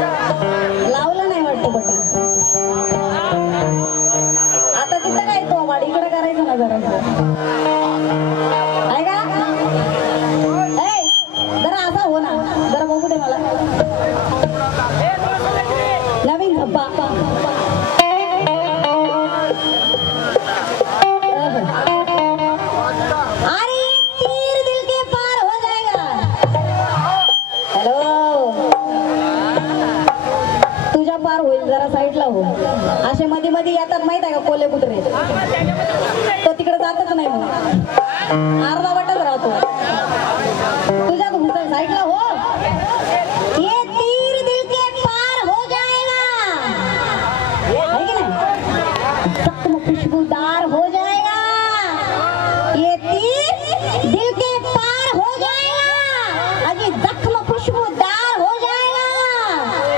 लावलं नाही वाटतं बटन. आता तिथं काय तो माडीकडे करायचं ना जरा.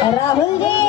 राहुल जी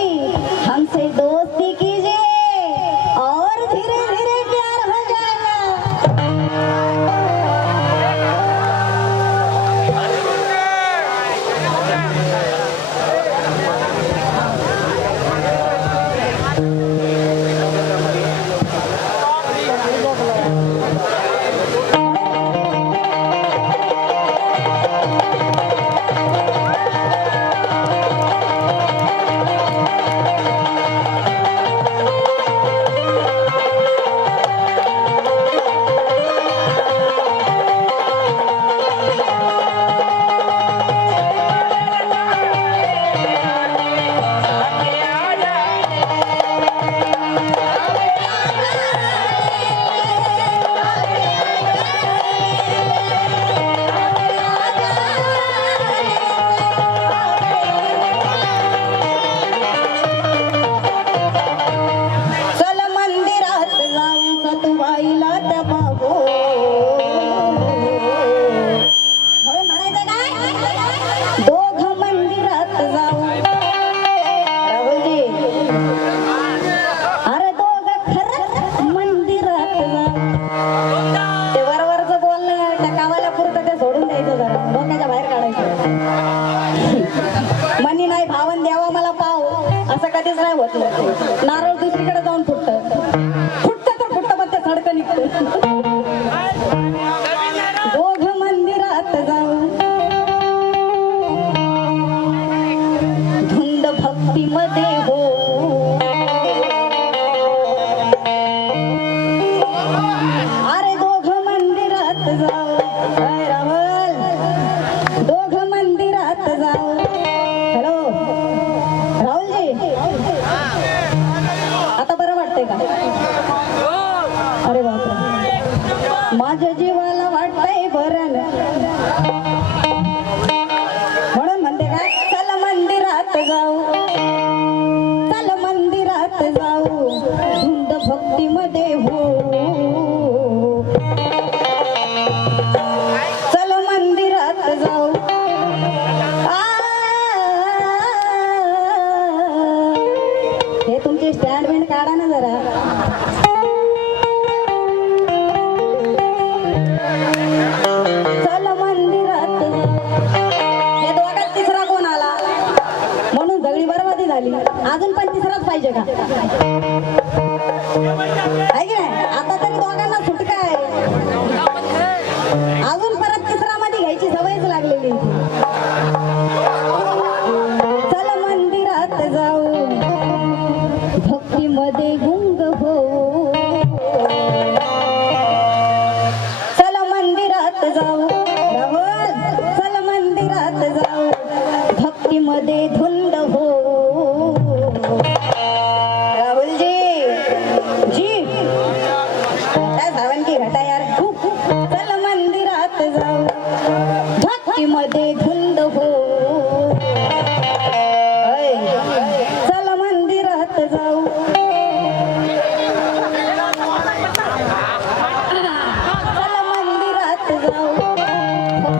मदे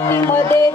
भक्तीमध्ये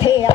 เทีย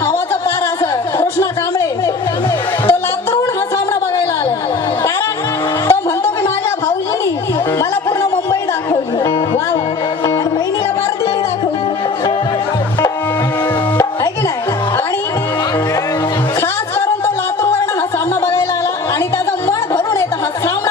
भावाचा पारा असं. कृष्णा कांबळे. तो लातरून हा सामना बघायला आला. कारण तो म्हणतो की माझ्या भाऊजींनी मला पूर्ण मुंबई दाखवली. वा आणि बहिणीला फार दिल्ली आहे की नाही? आणि खास करून तो लातूरवरून हा सामना बघायला आला. आणि त्याचं मन भरून येतं. हा सामना